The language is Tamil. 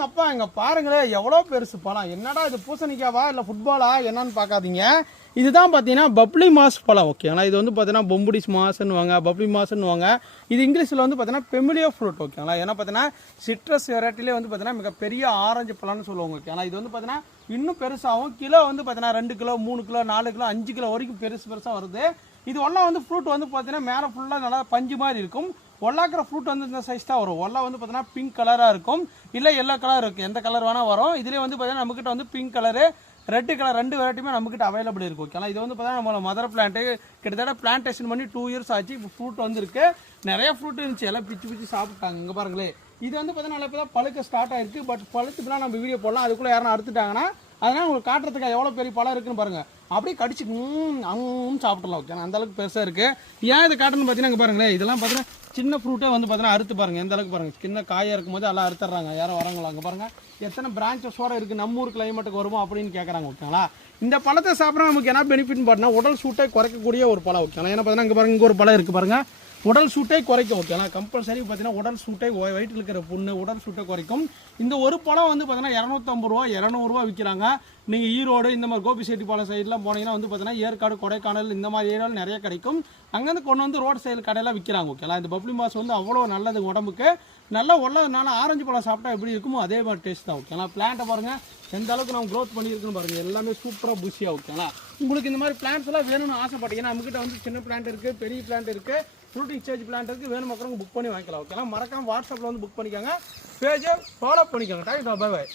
அடேங்கப்பா இங்க பாருங்களேன் எவ்வளோ பெருசு பழம். என்னடா இது பூசணிக்காவா இல்லை ஃபுட்பாலா என்னன்னு பார்க்காதீங்க. இதுதான் பார்த்தீங்கன்னா பப்ளி மாஸ் பழம். ஓகேங்களா, இது வந்து பார்த்தீங்கன்னா பொம்புடிஸ் மாஸ்ன்னுவாங்க, பப்ளி மாஸ்ன்னுவாங்க. இது இங்கிலீஷில் வந்து பார்த்தீங்கன்னா பெமிலியோ ஃப்ரூட். ஓகேங்களா, ஏன்னா பார்த்தீங்கன்னா சிட்ரஸ் வெரைட்டிலே வந்து பார்த்தீங்கன்னா மிகப்பெரிய ஆரஞ்சு பழம்னு சொல்லுவாங்க. ஓகேங்களா, இது வந்து பார்த்தீங்கன்னா இன்னும் பெருசாகும். கிலோ வந்து பார்த்தீங்கன்னா 2 கிலோ 3 கிலோ 4 கிலோ 5 கிலோ வரைக்கும் பெருசாக வருது. இது ஒன்றா வந்து ஃப்ரூட் வந்து பார்த்தீங்கன்னா மேலே ஃபுல்லாக நல்லா பஞ்சு மாதிரி இருக்கும். ஒல்லாக்கிற ஃப்ரூட் வந்து இந்த சைஸ் தான் வரும். ஒல்லா வந்து பார்த்தீங்கன்னா பிங்க் கலராக இருக்கும், இல்லை எல்லோ கலர் இருக்குது, எந்த கலர் வேணால் வரும். இதுலேயே வந்து பார்த்தீங்கன்னா நம்மக்கிட்ட வந்து பிங்க் கலரு ரெட் கலர் 2 வெரைட்டியுமே நம்மக்கிட்ட அவைலபிள் இருக்கும். ஓகேங்களா, இது வந்து பார்த்தீங்கன்னா நம்மளோட மதர் பிளான்ட்டு கிட்டத்தட்ட பிளான்டேஷன் பண்ணி 2 இயர்ஸ் ஆச்சு. இப்போ ஃப்ரூட் வந்துருக்கு. நிறைய ஃப்ரூட் இருந்துச்சு, எல்லாம் பிச்சு சாப்பிட்டாங்க. இங்கே பாருங்களே, இது வந்து பார்த்தீங்கன்னா இப்போ தான் பழுக்க ஸ்டார்ட் ஆயிருக்கு. பட் பழுத்துக்குலாம் நம்ம வீடியோ போடலாம், அதுக்குள்ளே யாரும் அறுத்துட்டாங்கன்னா அதனால் உங்களுக்கு காட்டுறதுக்கு எவ்வளோ பெரிய பழம் இருக்குன்னு பாருங்கள். அப்படியே கடிச்சு சாப்பிடலாம். ஓகே, அந்த அளவுக்கு பெருசாக இருக்குது. ஏன் இது காட்டுன்னு பார்த்தீங்கன்னா இங்கே பாருங்களேன், இதெல்லாம் பார்த்தீங்கன்னா சின்ன ஃப்ரூட்டே வந்து பார்த்தீங்கன்னா அறுத்து பாருங்கள் எந்த அளவுக்கு பாருங்கள். சின்ன காயாக இருக்கும் போது எல்லாம் அறுத்துறாங்க. யாரும் வரங்களா அங்கே பாருங்கள் எத்தனை பிரான்ச்சஸோட இருக்குது. நம்ம ஊர் கிளைமேட்டுக்கு வருமோ அப்படின்னு கேட்குறாங்க. ஓகேங்களா, இந்த பழத்தை சாப்பிட்றா நமக்கு என்ன பெனிஃபிட்னு பார்த்தீங்கன்னா உடல் சூட்டை குறைக்கக்கூடிய ஒரு பழம். ஓகேங்களா, ஏன்னா பார்த்தீங்கன்னா இங்கே பாருங்கள் இங்கே ஒரு பழம் இருக்குது பாருங்கள், உடல் சூட்டை குறைக்கும். ஓகேங்களா, கம்பல்சரி பார்த்தீங்கன்னா உடல் சூட்டை வயிற்றில் இருக்கிற புண்ணு உடல் சூட்டை குறைக்கும். இந்த ஒரு பழம் வந்து பார்த்தீங்கன்னா 250 ரூபா 200 விற்கிறாங்க. நீங்கள் ஈரோடு இந்த மாதிரி கோபிசெட்டிப்பாளையம் சைட்லாம் போனீங்கன்னா வந்து பார்த்தீங்கன்னா ஏற்காடு கொடைக்கானல் இந்த மாதிரி ஏரியாவில் நிறைய கிடைக்கும். அங்கேருந்து கொண்டு வந்து ரோடு சைடு கடையெல்லாம் விற்கிறாங்க. ஓகேங்களா, இந்த பப்ளி மாஸ் வந்து அவ்வளோ நல்லது உடம்புக்கு. நல்லா உள்ளதுனால ஆரஞ்சு பழம் சாப்பிட்டா எப்படி இருக்குமோ அதே மாதிரி டேஸ்ட் தான். ஓகேங்களா, பிளான்ட்டை பாருங்கள் எந்த அளவுக்கு நம்ம க்ரோத் பண்ணியிருக்குன்னு பாருங்கள், எல்லாமே சூப்பராக புஷியாக. ஓகேங்களா, உங்களுக்கு இந்த மாதிரி பிளான்ட்ஸ் எல்லாம் வேணும்னு ஆசைப்பட்டீங்கன்னா நம்மகிட்ட வந்து சின்ன பிளான்ட் இருக்குது, பெரிய பிளான்ட் இருக்குது, ஃப்ரூட்டிங் ஸ்டேஜ் பிளான்ட் இருக்குது. வேணும் மக்களுங்க புக் பண்ணி வாங்கிக்கலாம். ஓகேங்களா, மறக்காம வாட்ஸ்அப்பில் வந்து புக் பண்ணிக்கோங்க, பேஜை ஃபாலோ பண்ணிக்கோங்க. டாக்டர் பாய் பாய்.